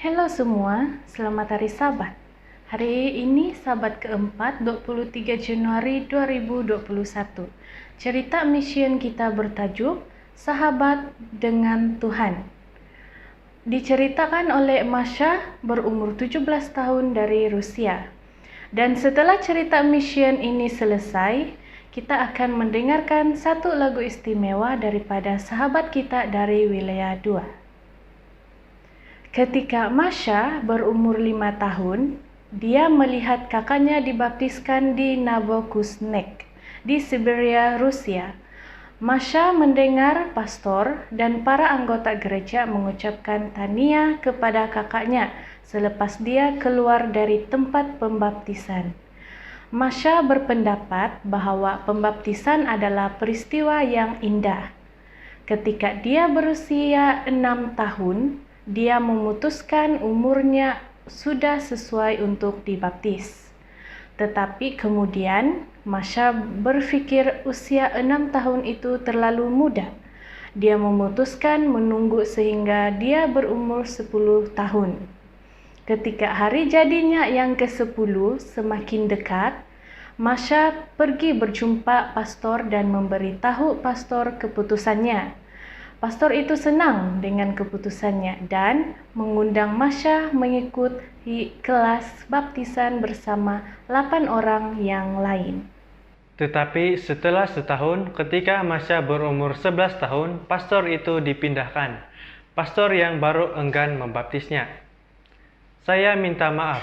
Halo semua, selamat Hari Sabat. Hari ini Sabat keempat 23 Januari 2021. Cerita mission kita bertajuk Sahabat dengan Tuhan. Diceritakan oleh Masha berumur 17 tahun dari Rusia. Dan setelah cerita mission ini selesai, kita akan mendengarkan satu lagu istimewa daripada sahabat kita dari wilayah 2. Ketika Masha berumur 5 tahun, dia melihat kakaknya dibaptiskan di Novokuznetsk, di Siberia, Rusia. Masha mendengar pastor dan para anggota gereja mengucapkan tahniah kepada kakaknya selepas dia keluar dari tempat pembaptisan. Masha berpendapat bahwa pembaptisan adalah peristiwa yang indah. Ketika dia berusia 6 tahun, dia memutuskan umurnya sudah sesuai untuk dibaptis. Tetapi kemudian Masha berpikir usia 6 tahun itu terlalu muda. Dia memutuskan menunggu sehingga dia berumur 10 tahun. Ketika hari jadinya yang ke-10 semakin dekat, Masha pergi berjumpa pastor dan memberitahu pastor keputusannya. Pastor itu senang dengan keputusannya dan mengundang Masha mengikuti kelas baptisan bersama 8 orang yang lain. Tetapi setelah setahun, ketika Masha berumur 11 tahun, pastor itu dipindahkan. Pastor yang baru enggan membaptisnya. "Saya minta maaf,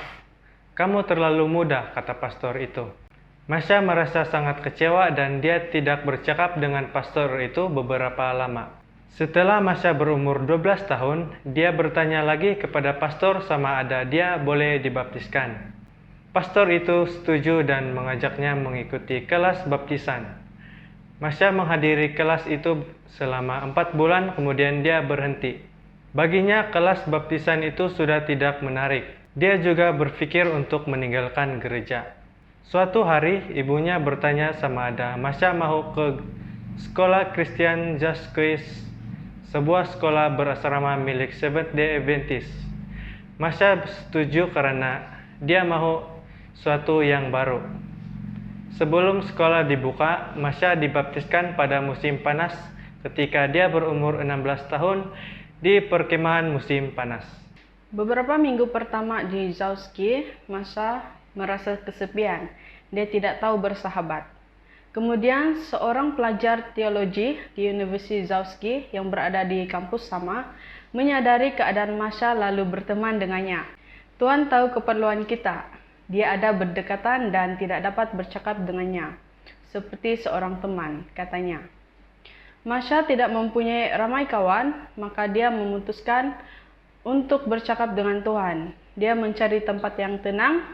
kamu terlalu muda," kata pastor itu. Masha merasa sangat kecewa dan dia tidak bercakap dengan pastor itu beberapa lama. Setelah Masha berumur 12 tahun, dia bertanya lagi kepada pastor sama ada dia boleh dibaptiskan. Pastor itu setuju dan mengajaknya mengikuti kelas baptisan. Masha menghadiri kelas itu selama 4 bulan, kemudian dia berhenti. Baginya kelas baptisan itu sudah tidak menarik. Dia juga berpikir untuk meninggalkan gereja. Suatu hari, ibunya bertanya sama ada Masha mau ke sekolah Christian Jasquez, sebuah sekolah berasrama milik Seventh-day Adventist. Masha setuju karena dia mau suatu yang baru. Sebelum sekolah dibuka, Masha dibaptiskan pada musim panas ketika dia berumur 16 tahun di perkemahan musim panas. Beberapa minggu pertama di Zauski, Masha merasa kesepian. Dia tidak tahu bersahabat. Kemudian seorang pelajar teologi di Universitas Zauski yang berada di kampus sama menyadari keadaan Masha lalu berteman dengannya. "Tuhan tahu keperluan kita. Dia ada berdekatan dan tidak dapat bercakap dengannya, seperti seorang teman," katanya. Masha tidak mempunyai ramai kawan, maka dia memutuskan untuk bercakap dengan Tuhan. Dia mencari tempat yang tenang.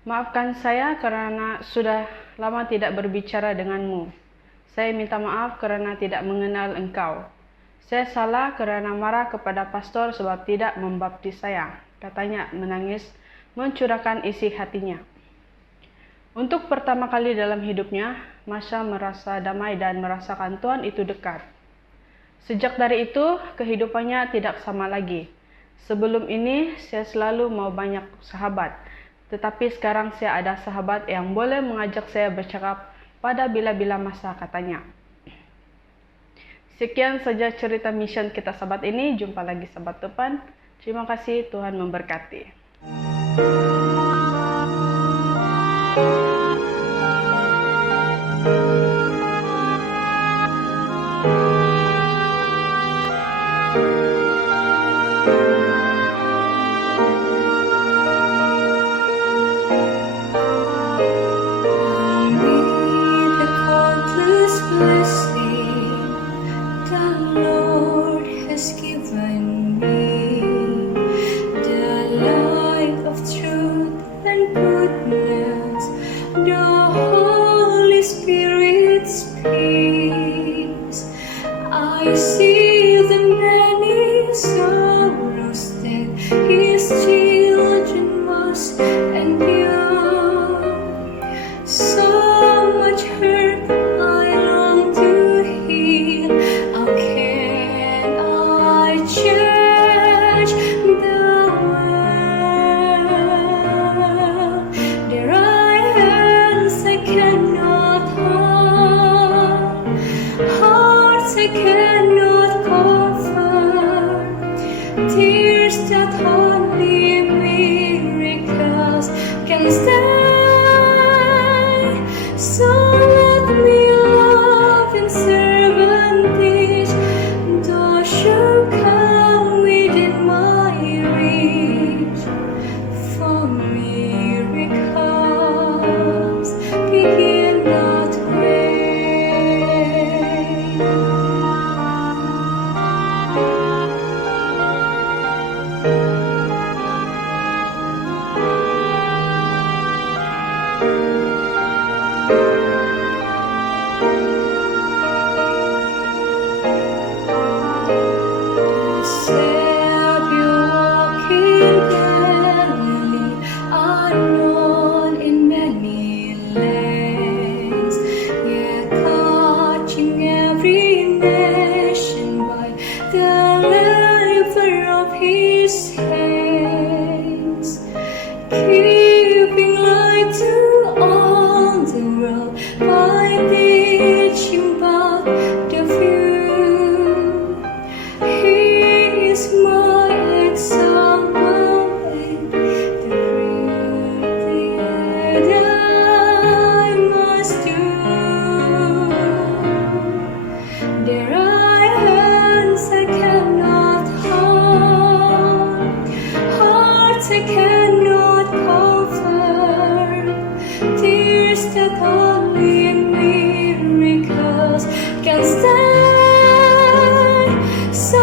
"Maafkan saya karena sudah lama tidak berbicara denganmu. Saya minta maaf karena tidak mengenal engkau. Saya salah karena marah kepada pastor sebab tidak membaptis saya," katanya menangis, mencurahkan isi hatinya. Untuk pertama kali dalam hidupnya, Masha merasa damai dan merasakan Tuhan itu dekat. Sejak dari itu, kehidupannya tidak sama lagi. "Sebelum ini, saya selalu mau banyak sahabat. Tetapi sekarang saya ada sahabat yang boleh mengajak saya bercakap pada bila-bila masa," katanya. Sekian saja cerita mission kita sahabat ini. Jumpa lagi sahabat depan. Terima kasih, Tuhan memberkati. I see the many sorrows that his children must endure. So much hurt I long to heal. How can I change the tears that only miracles can stay. So let me love and serve and teach, thou shalt come within my reach. For miracles begin that way. The Savior walking Galilee, unknown in many lands, yet touching every nation by the lever of His hands, giving light to all the world by teaching but the few. He is my example and the great that I must do. There are hands I cannot hold, hearts I cannot comfort, tears that only miracles can stay. So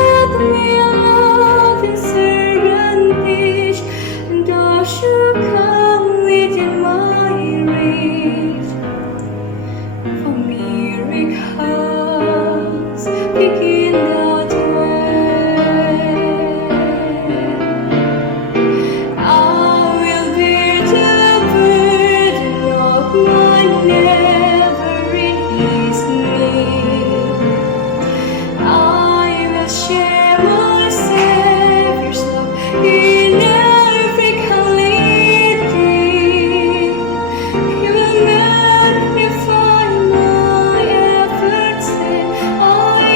let me love and serve and teach, and thou shalt come within my reach. For miracles begin that way. I will bear the burden of my never-ending need. I will share my Savior's love in every calamity. He will magnify my efforts, and I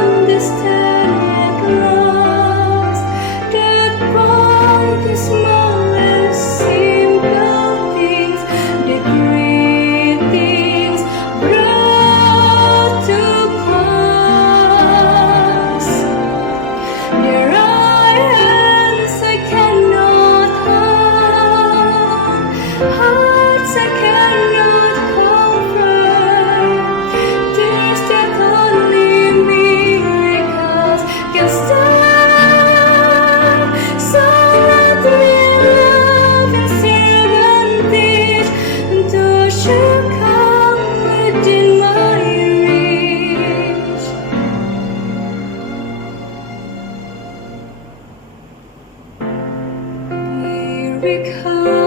understand at last that by the small and simple things, the great things brought to pass. There are hands I cannot hold, hearts I cannot comfort, tears that only miracles can stop. So let me love and serve and teach, and thou shalt come within my reach. Miracles